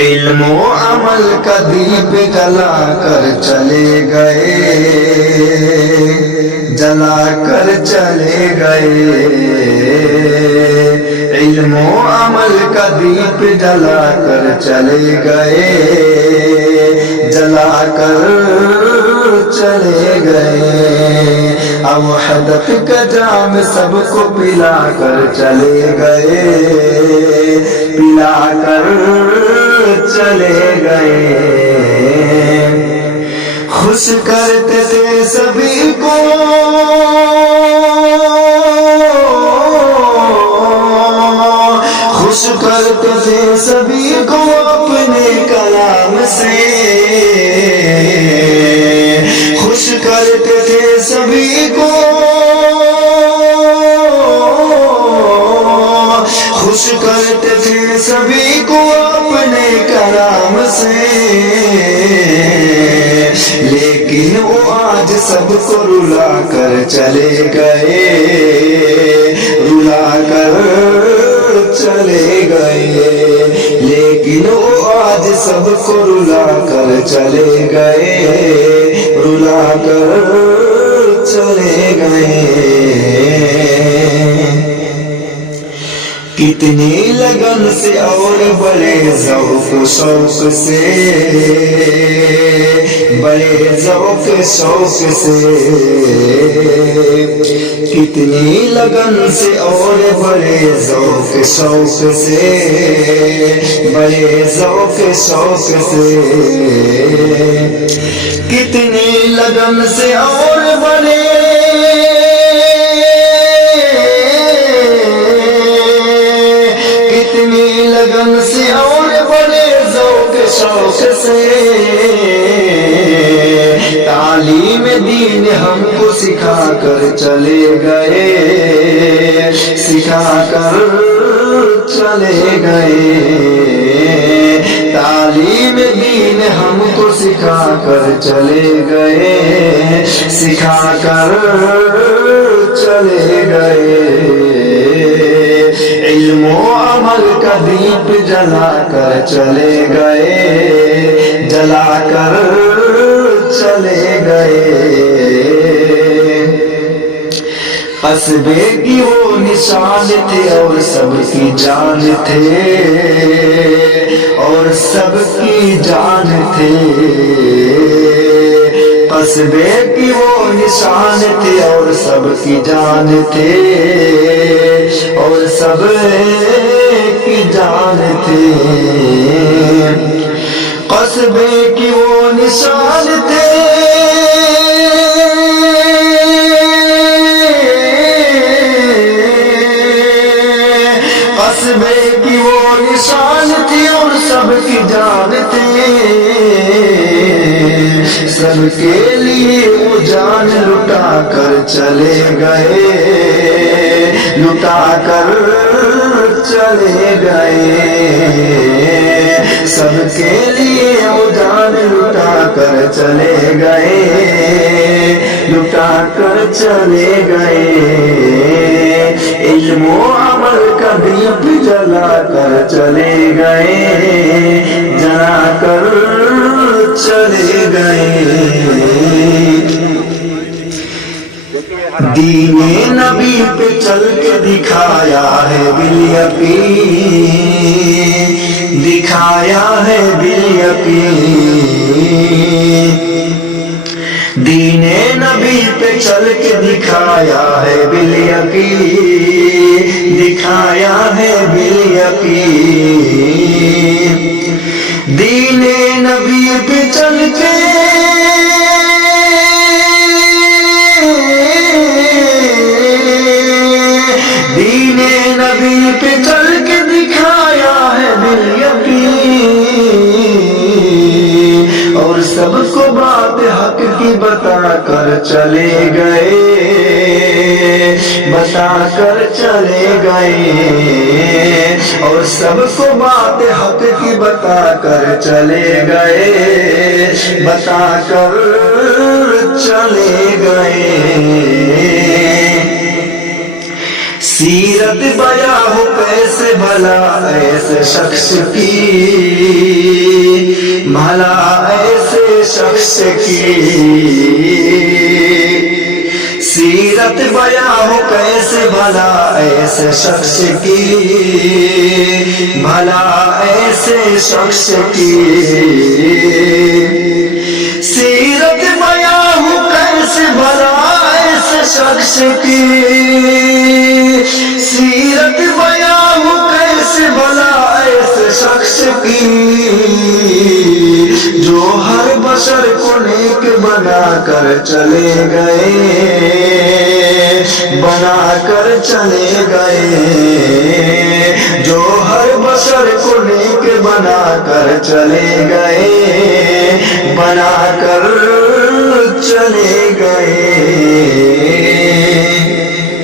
علم و عمل کا دیپ جلا کر چلے گئے، جلا کر چلے گئے، علم و عمل کا دیپ جلا کر چلے گئے، جلا کر چلے گئے، اب وحدت کا جام سب کو پلا کر چلے گئے، پلا کر چلے گئے، خوش کرتے تھے سبھی کو، خوش کرتے تھے سبھی کو اپنے کلام سے، خوش کرتے تھے سبھی کو، خوش کرتے تھے سبھی کو اپنے کلام سے، لیکن وہ آج سب کو رلا کر چلے گئے، رلا کر چلے گئے، لیکن وہ آج سب کو رلا کر چلے گئے، رلا کر چلے گئے، کتنی لگن سے اور بڑے ذوق و شوق سے، بڑے ذوق شوق سے، کتنی لگن سے اور بڑے ذوق شوق سے، بڑے ذوق شوق سے، کتنی لگن سے اور بڑے لگن سے اور بڑے ذوق شوق سے، تعلیم دین ہم کو سکھا کر چلے گئے، سکھا کر چلے گئے، تعلیم دین ہم کو سکھا کر چلے گئے، سکھا کر چلے گئے، علم و عمل کا دیپ جلا کر چلے گئے، جلا کر چلے گئے، قصبے کی وہ نشان تھے اور سب کی جان تھے، اور سب کی جان تھے، قصبے کی وہ نشان تھے اور سب کی جان تھے، اور سب کی جان تھے، قصبے کی وہ نشان تھے، قصبے کی وہ نشان تھی اور سب کی جان تھے، سب کے لیے وہ جان لٹا کر چلے گئے، لٹا کر چلے گئے، سب کے لیے وہ جان لٹا کر چلے گئے، لٹا کر چلے گئے، علم و عمل کا دیپ جلا کر چلے گئے، جلا کر چلے گئے، دین نبی پہ چل کے دکھایا ہے بالیقین، دکھایا ہے بالیقین، دین نبی پہ چل کے دکھایا ہے بالیقین، دکھایا ہے بالیقین، دین نبی پہ چل کے دین نبی پہ چل کے دکھایا ہے بالیقین، اور سب کو بات حق کی بتا کر چلے گئے، بتا کر چلے گئے، اور سب کو بات حق کی بتا کر چلے گئے، بتا کر چلے گئے، سیرت بیاں ہو کیسے بھلا ایسے شخص کی، بھلا ایسے شخص کی، سیرت بیاں ہو کیسے بھلا ایسے شخص کی، بھلا ایسے شخص کی، سیرت بیاں ہو کیسے بھلا ایسے شخص کی، سیرت بیاں ہو کیسے بھلا ایسے شخص کی، جو ہر بشر کو نیک بنا کر چلے گئے، بنا کر چلے گئے، جو ہر بشر کو نیک بنا کر چلے گئے، بنا کر چلے گئے۔